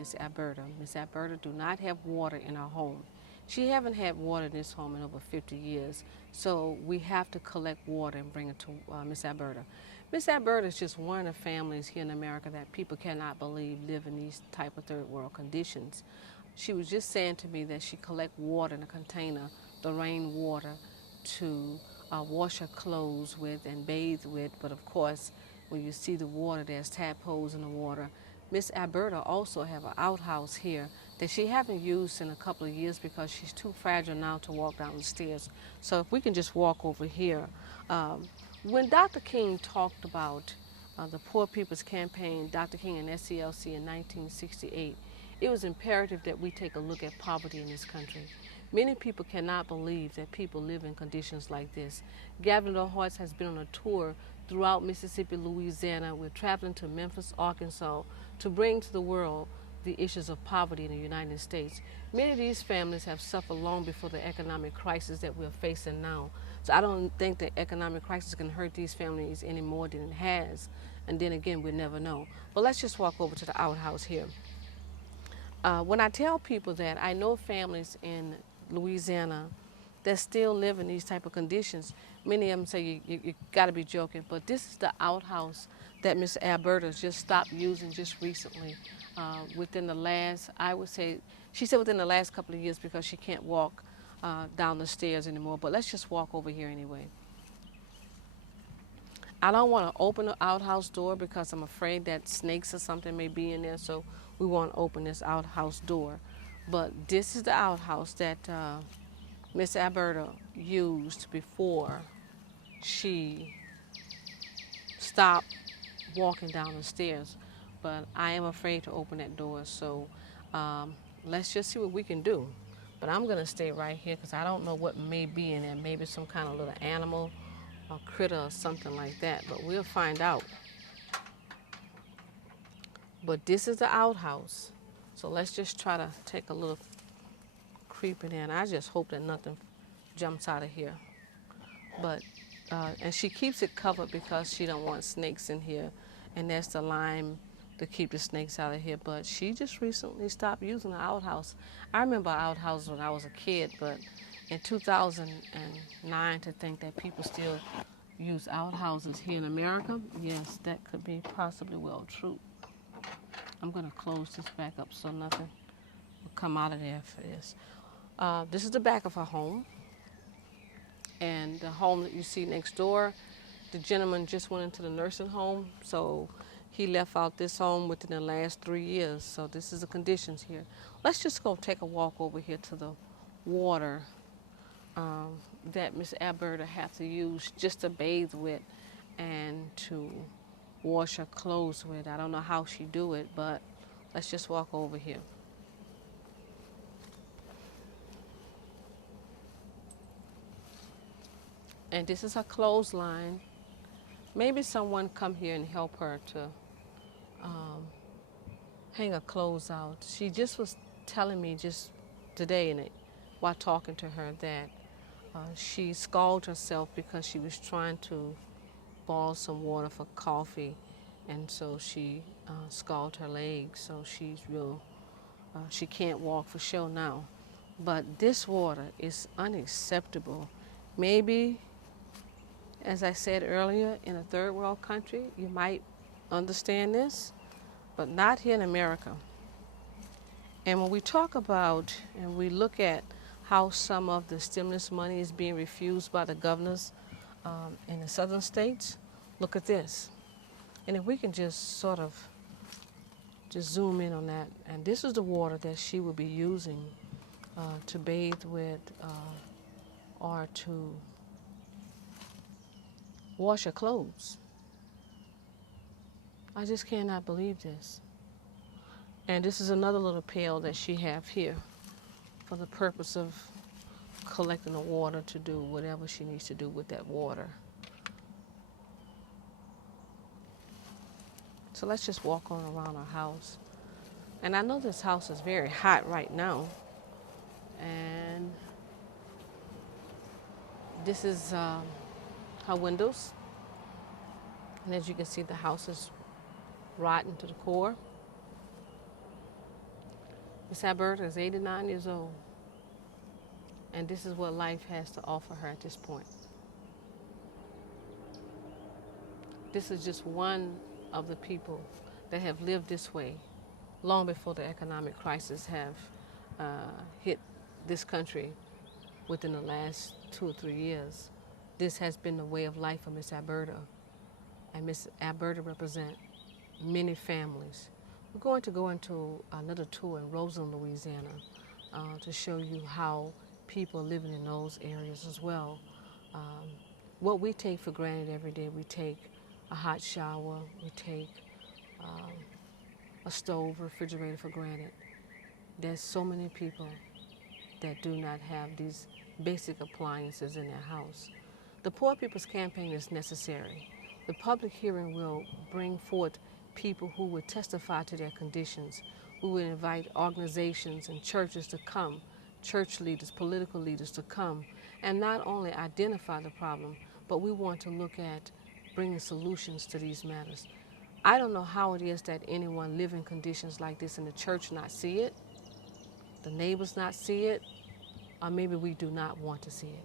Miss Alberta. Miss Alberta do not have water in her home. She haven't had water in this home in over 50 years, so we have to collect water and bring it to Miss Alberta. Miss Alberta is just one of the families here in America that people cannot believe live in these type of third world conditions. She was just saying to me that she collect water in a container, the rain water, to wash her clothes with and bathe with. But of course, when you see the water, there's tadpoles in the water. Miss Alberta also have an outhouse here that she haven't used in a couple of years because she's too fragile now to walk down the stairs. So if we can just walk over here. When Dr. King talked about the Poor People's Campaign, Dr. King and SCLC in 1968, it was imperative that we take a look at poverty in this country. Many people cannot believe that people live in conditions like this. Gathering of Hearts has been on a tour throughout Mississippi, Louisiana. We're traveling to Memphis, Arkansas to bring to the world the issues of poverty in the United States. Many of these families have suffered long before the economic crisis that we're facing now. So I don't think the economic crisis can hurt these families any more than it has. And then again, we never know. But let's just walk over to the outhouse here. When I tell people that I know families in Louisiana that still live in these type of conditions, many of them say you got to be joking, but this is the outhouse that Miss Alberta just stopped using just recently. Within the last, I would say, she said within the last couple of years because she can't walk down the stairs anymore, but let's just walk over here anyway. I don't want to open the outhouse door because I'm afraid that snakes or something may be in there, so we won't open this outhouse door. But this is the outhouse that Miss Alberta used before she stopped walking down the stairs. But I am afraid to open that door, so let's just see what we can do. But I'm gonna stay right here because I don't know what may be in there. Maybe some kind of little animal or critter or something like that, but we'll find out. But this is the outhouse. So let's just try to take a little creep in there, and I just hope that nothing jumps out of here. But, and she keeps it covered because she don't want snakes in here, and that's the lime to keep the snakes out of here. But she just recently stopped using the outhouse. I remember outhouses when I was a kid, but in 2009 to think that people still use outhouses here in America, yes, that could be possibly well true. I'm gonna close this back up so nothing will come out of there for this. This is the back of her home. And the home that you see next door, the gentleman just went into the nursing home, so he left out this home within the last 3 years. So this is the conditions here. Let's just go take a walk over here to the water that Miss Alberta have to use just to bathe with and to wash her clothes with. I don't know how she do it, but let's just walk over here. And this is her clothesline. Maybe someone come here and help her to hang her clothes out. She just was telling me just today while talking to her that she scalded herself because she was trying to boil some water for coffee, and so she scalded her legs. So she's she can't walk for sure now. But this water is unacceptable. Maybe, as I said earlier, in a third world country, you might understand this, but not here in America. And when we talk about and we look at how some of the stimulus money is being refused by the governors in the southern states, look at this. And if we can just sort of just zoom in on that. And this is the water that she will be using to bathe with or to wash her clothes. I just cannot believe this. And this is another little pail that she have here for the purpose of collecting the water to do whatever she needs to do with that water. So let's just walk on around our house. And I know this house is very hot right now. And this is her windows. And as you can see, the house is rotten to the core. Miss Alberta is 89 years old, and this is what life has to offer her at this point. This is just one of the people that have lived this way long before the economic crisis have hit this country within the last 2 or 3 years. This has been the way of life for Miss Alberta, and Miss Alberta represents many families. We're going to go into another tour in Roseland, Louisiana, to show you how people are living in those areas as well. What we take for granted every day, we take a hot shower, we take a stove, refrigerator for granted. There's so many people that do not have these basic appliances in their house. The Poor People's Campaign is necessary. The public hearing will bring forth people who would testify to their conditions. We would invite organizations and churches to come, church leaders, political leaders to come, and not only identify the problem, but we want to look at bringing solutions to these matters. I don't know how it is that anyone live in conditions like this in the church not see it, the neighbors not see it, or maybe we do not want to see it.